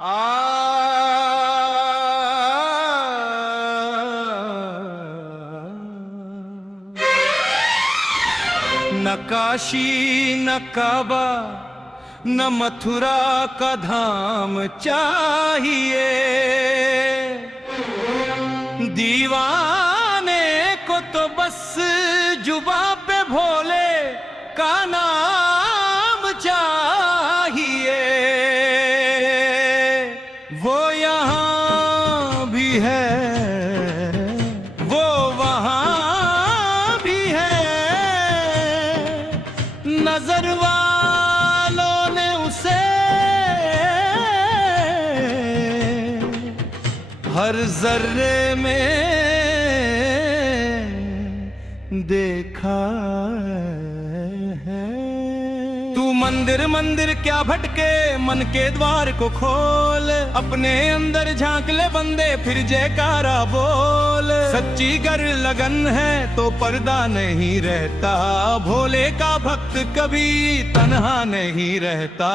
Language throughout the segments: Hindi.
न काशी न काबा न मथुरा का धाम चाहिए, दीवाने को तो बस जुबा पे भोले का नाम चाहिए। वो यहाँ भी है, वो वहाँ भी है, नजर वालों ने उसे हर जर्रे में देखा है। तू मंदिर मंदिर क्या भटके, मन के द्वार को खोल, अपने अंदर झांक ले बंदे फिर जयकारा बोल। सच्ची गर लगन है तो पर्दा नहीं रहता, भोले का भक्त कभी तन्हा नहीं रहता।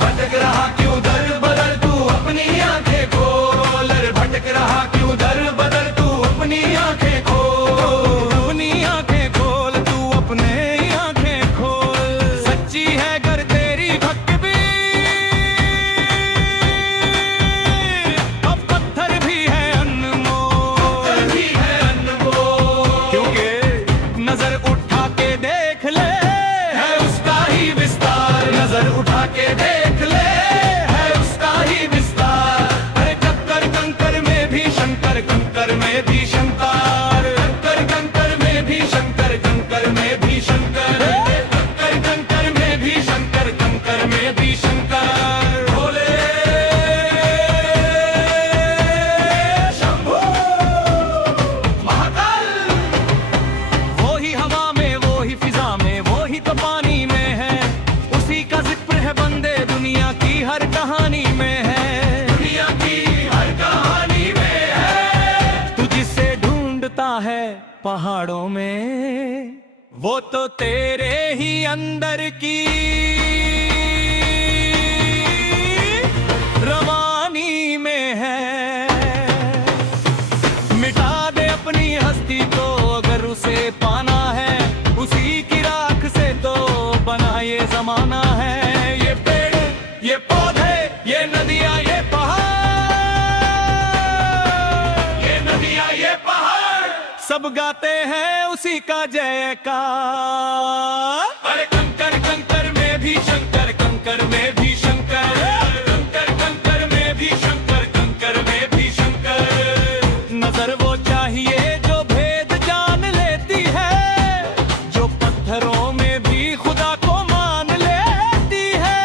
भटक रहा क्यों दर बदर तू अपनी आंखें खोल, भटक रहा क्यों दर बदर तू अपनी आंखें खोल, अपनी आंखें खोल, तू अपने आंखें खोल। सच्ची है गर तेरी भक्ति भी, अब पत्थर भी है अनमोल, भी है अनमोल, क्योंकि नजर उठा के देख ले है उसका ही विस्तार, नजर उठा के देख ले है उसका ही विस्तार। अरे कंकर कंकर में भी शंकर, कंकर में भी शंकर, कंकर कंकर में भी शंकर, कंकर में भी शंकर, कंकर कंकर में भी शंकर, कंकर में भी शंकर। भोले शंभू महाकाल, वो ही हवा में, वो ही फिजा में, वो ही तो पानी में है, उसी का जिक्र है बंदे दुनिया की हर कहानी में है, दुनिया की हर कहानी में है। तू जिसे ढूंढता है पहाड़ों में, वो तो तेरे ही अंदर की रवानी में है। मिटा दे अपनी हस्ती को अगर उसे पाना है, उसी की राख से तो बना ये जमाना है। ये पेड़ ये पौधे ये नदियां ये पहाड़, ये नदियां ये पहाड़, सब गाते हैं उसी का जयकार। अरे कंकर कंकर में भी शंकर, कंकर में भी शंकर, कंकर कंकर में भी शंकर, कंकर में भी शंकर। नजर वो चाहिए जो भेद जान लेती है, जो पत्थरों में भी खुदा को मान लेती है,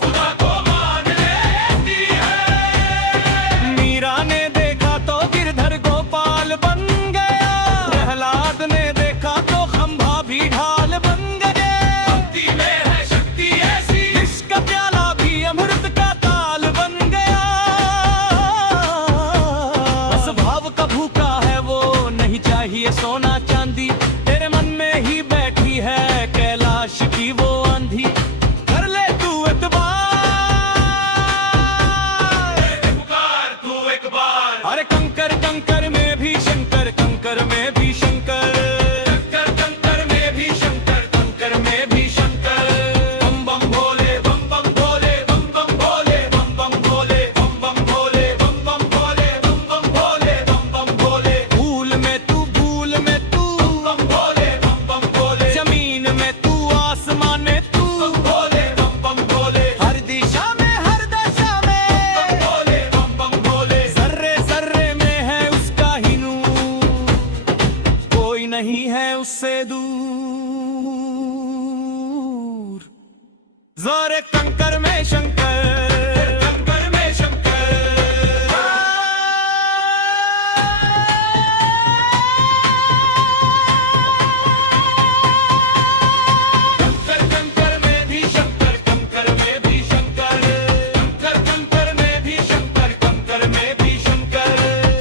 खुदा को मान लेती है। मीरा ने देखा तो गिरधर गोपाल बन गया, प्रहलाद ने देखा तो खंभा भी ढाल बन गए। भक्ति में है शक्ति ऐसी, इसका प्याला भी अमृत का ताल बन गया। बस भाव का भूखा है वो, नहीं चाहिए सोना चांदी, तेरे मन में ही बैठी है कैलाश की वो आंधी। कर ले तू एतबार, पुकार तू एक बार। अरे कंकर कंकर में भी शंकर, कंकर में भी शंकर, कंकर कंकर में भी शंकर, कंकर में भी शंकर। बम बम भोले बम बम भोले, बम बम भोले बम बम भोले, बम बम भोले बम बम भोले, बम बम भोले बम बम भोले। भूल में तू भूल में तू, बम भोले बम बम भोले। जमीन में तू आसमान में तू, बम भोले बम बम भोले। हर दिशा में हर दशा में, बम भोले बम बम भोले। जर्रे जर्रे में है उसका ही नूर, कोई नहीं है उससे दूर। जोरे कंकर में शंकर, कंकर में शंकर। कंकर कंकर में भी शंकर, कंकर में भी शंकर, कंकर कंकर में भी शंकर, कंकर में भी शंकर,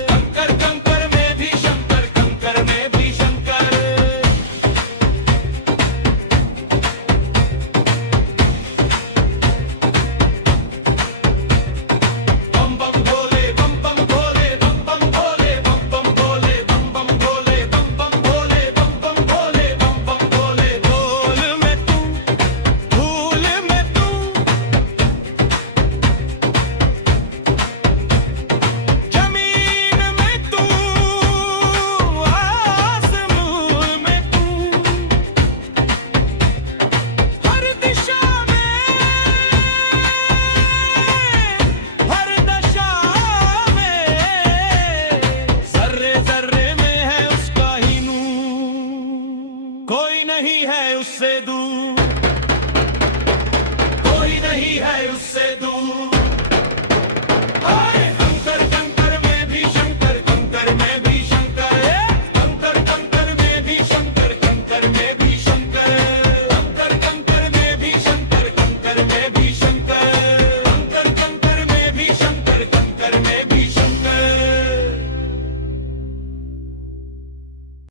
कंकर कंकर में भी शंकर, कंकर में भी शंकर। दूर, कोई नहीं है उससे दूर।